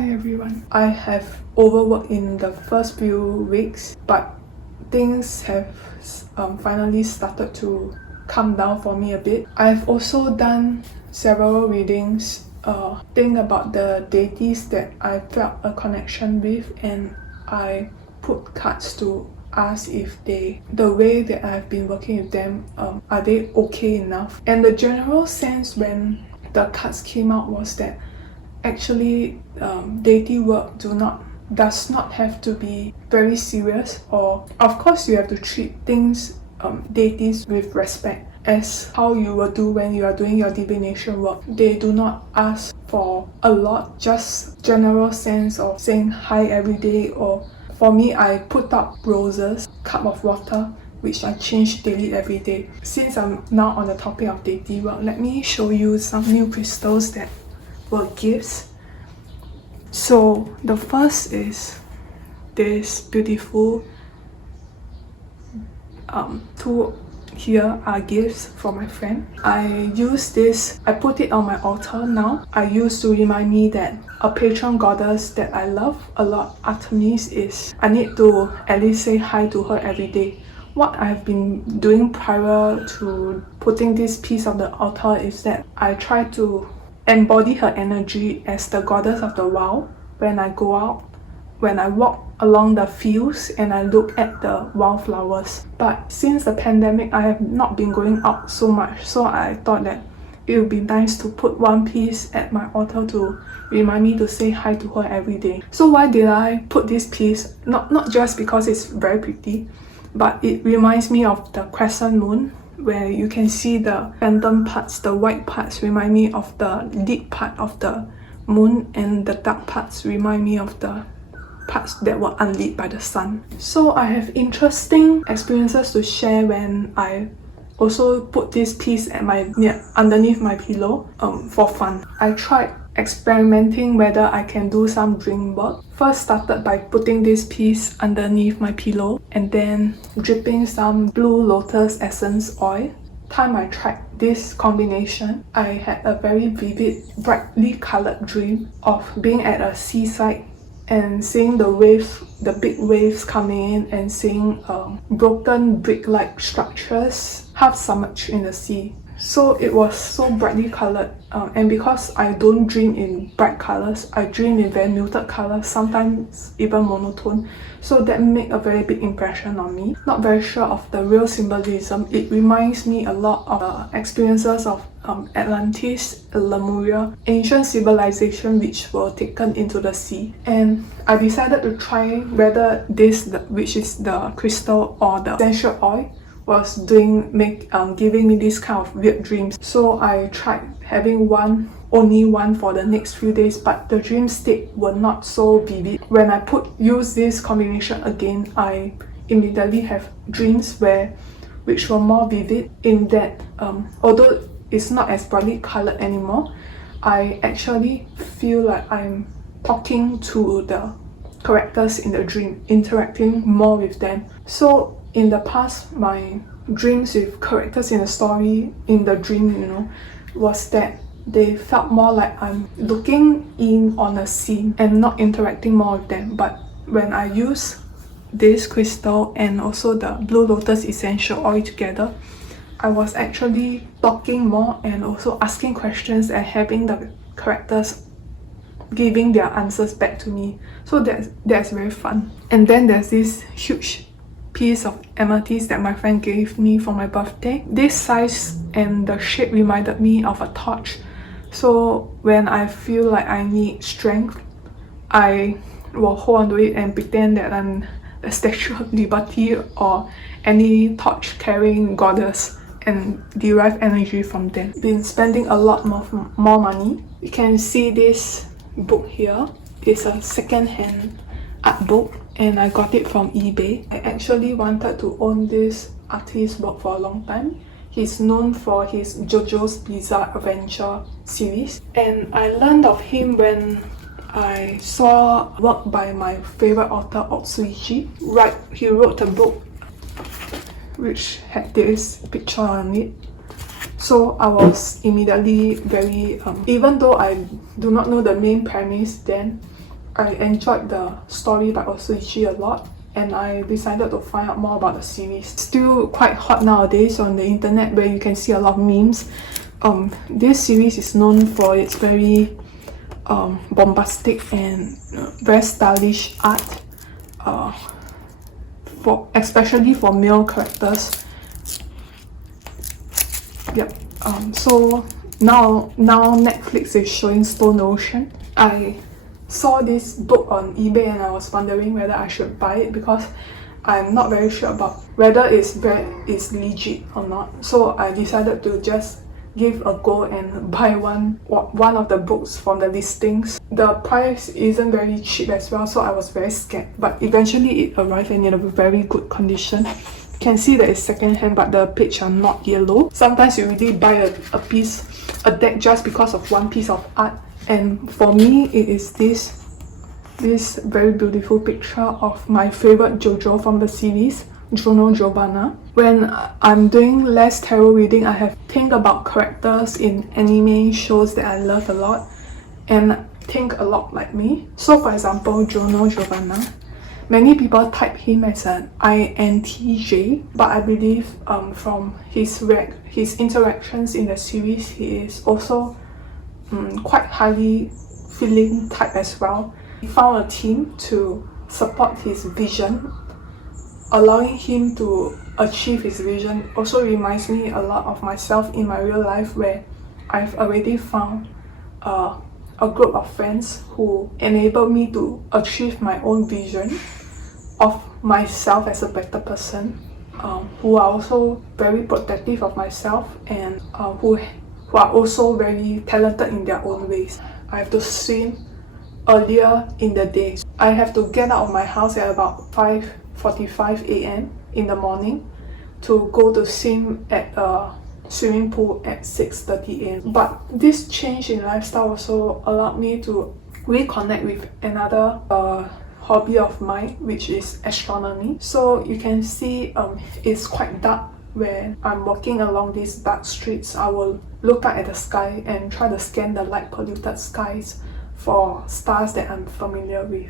Hi everyone. I have overworked in the first few weeks, but things have finally started to calm down for me a bit. I've also done several readings, think about the deities that I felt a connection with, and I put cards to ask if the way that I've been working with them, are they okay enough? And the general sense when the cards came out was that actually deity work does not have to be very serious, or of course you have to treat things, deities, with respect, as how you will do when you are doing your divination work. They do not ask for a lot, just general sense of saying hi every day, or for me I put up roses, cup of water, which I change daily every day. Since I'm now on the topic of deity work, let me show you some new crystals that were gifts. So the first is this beautiful two here are gifts from my friend. I use this, I put it on my altar now. I used to remind me that a patron goddess that I love a lot, Artemis, I need to at least say hi to her every day. What I've been doing prior to putting this piece on the altar is that I try to embody her energy as the goddess of the wild when I go out, when I walk along the fields and I look at the wildflowers. But since the pandemic, I have not been going out so much, so I thought that it would be nice to put one piece at my altar to remind me to say hi to her every day. So why did I put this piece? Not just because it's very pretty, but it reminds me of the crescent moon, where you can see the phantom parts, the white parts remind me of the lit part of the moon, and the dark parts remind me of the parts that were unlit by the sun. So I have interesting experiences to share when I also put this piece at underneath my pillow for fun. I tried experimenting whether I can do some dream work. First started by putting this piece underneath my pillow and then dripping some Blue Lotus essence oil. Time I tried this combination, I had a very vivid, brightly colored dream of being at a seaside and seeing the waves, the big waves coming in, and seeing broken brick-like structures half submerged in the sea. So it was so brightly colored, and because I don't dream in bright colors, I dream in very muted colors, sometimes even monotone. So that made a very big impression on me. Not very sure of the real symbolism. It reminds me a lot of experiences of Atlantis, Lemuria, ancient civilization which were taken into the sea. And I decided to try whether this, which is the crystal or the essential oil, was giving me this kind of weird dreams. So I tried having only one for the next few days, but the dream state were not so vivid. When I use this combination again, I immediately have dreams which were more vivid, in that although it's not as brightly colored anymore, I actually feel like I'm talking to the characters in the dream, interacting more with them. So in the past, my dreams with characters in the story, in the dream, was that they felt more like I'm looking in on a scene and not interacting more with them. But when I use this crystal and also the Blue Lotus essential oil together, I was actually talking more and also asking questions and having the characters giving their answers back to me. So that's very fun. And then there's this huge piece of amethyst that my friend gave me for my birthday. This size and the shape reminded me of a torch. So when I feel like I need strength, I will hold onto it and pretend that I'm the Statue of Liberty or any torch carrying goddess and derive energy from them. Been spending a lot more money. You can see this book here. It's a second-hand art book and I got it from eBay. I actually wanted to own this artist's work for a long time. He's known for his JoJo's Bizarre Adventure series, and I learned of him when I saw work by my favorite author Otsuichi. He wrote a book which had this picture on it. So I was immediately very, even though I do not know the main premise then, I enjoyed the story by Osuichi a lot, and I decided to find out more about the series. Still quite hot nowadays on the internet, where you can see a lot of memes. This series is known for its very bombastic and very stylish art, especially for male characters. Yep. So now Netflix is showing Stone Ocean. I saw this book on eBay and I was wondering whether I should buy it, because I'm not very sure about whether it's legit or not. So I decided to just give a go and buy one of the books from the listings. The price isn't very cheap as well, so I was very scared. But eventually it arrived and in a very good condition. You can see that it's second-hand, but the pages are not yellow. Sometimes you really buy a deck just because of one piece of art. And for me, it is this very beautiful picture of my favorite JoJo from the series, Juno Giovanna. When I'm doing less tarot reading, I have think about characters in anime shows that I love a lot and think a lot like me. So for example, Juno Giovanna, many people type him as an INTJ, but I believe from his interactions in the series, he is also quite highly feeling type as well. He found a team to support his vision, allowing him to achieve his vision. Also reminds me a lot of myself in my real life, where I've already found a group of friends who enable me to achieve my own vision of myself as a better person, who are also very protective of myself, and who are also very talented in their own ways. I have to swim earlier in the day. I have to get out of my house at about 5:45 a.m. in the morning to go to swim at a swimming pool at 6:30 a.m. But this change in lifestyle also allowed me to reconnect with another hobby of mine, which is astronomy. So you can see it's quite dark. When I'm walking along these dark streets, I will look up at the sky and try to scan the light polluted skies for stars that I'm familiar with.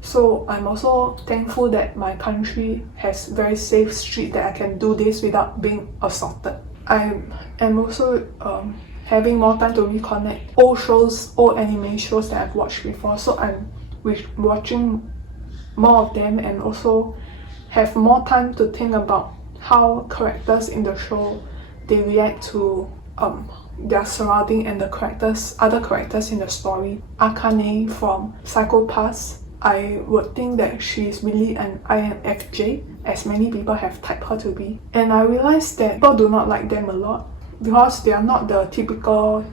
So I'm also thankful that my country has very safe streets that I can do this without being assaulted. I am also having more time to reconnect old anime shows that I've watched before. So I'm watching more of them and also have more time to think about how characters in the show, they react to their surrounding and the other characters in the story. Akane from Psycho Pass, I would think that she is really an INFJ, as many people have typed her to be. And I realized that people do not like them a lot because they are not the typical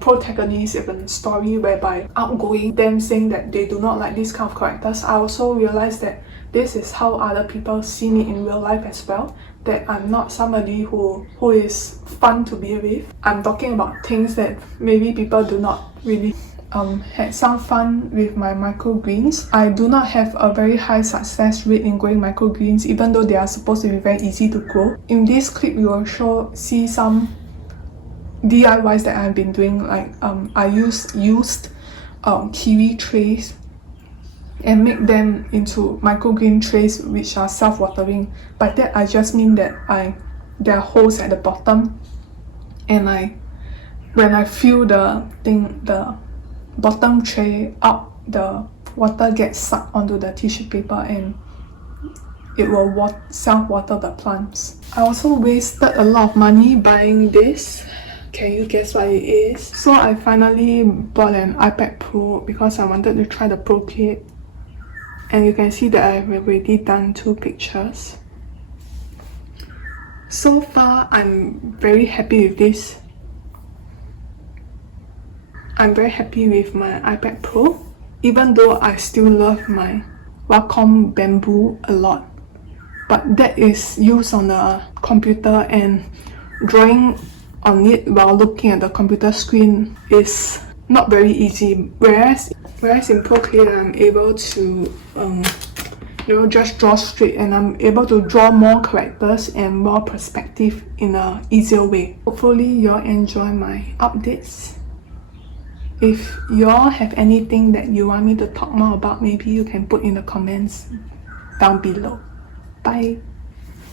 protagonist of a story whereby outgoing, them saying that they do not like these kind of characters. I also realized that this is how other people see me in real life as well, that I'm not somebody who is fun to be with. I'm talking about things that maybe people do not really had some fun with my microgreens. I do not have a very high success rate in growing microgreens, even though they are supposed to be very easy to grow. In this clip, you will see some DIYs that I've been doing. Like I used kiwi trays and make them into microgreen trays which are self-watering. By that I just mean that there are holes at the bottom, and when I fill the bottom tray up, the water gets sucked onto the tissue paper and it will self-water the plants. I also wasted a lot of money buying this. Can you guess what it is? So I finally bought an iPad Pro because I wanted to try the Procreate. And you can see that I've already done 2 pictures. So far, I'm very happy with this. I'm very happy with my iPad Pro, even though I still love my Wacom Bamboo a lot. But that is used on the computer, and drawing on it while looking at the computer screen is not very easy. Whereas in Procreate, I'm able to just draw straight, and I'm able to draw more characters and more perspective in a easier way. Hopefully, you'll enjoy my updates. If you all have anything that you want me to talk more about, maybe you can put in the comments down below. Bye.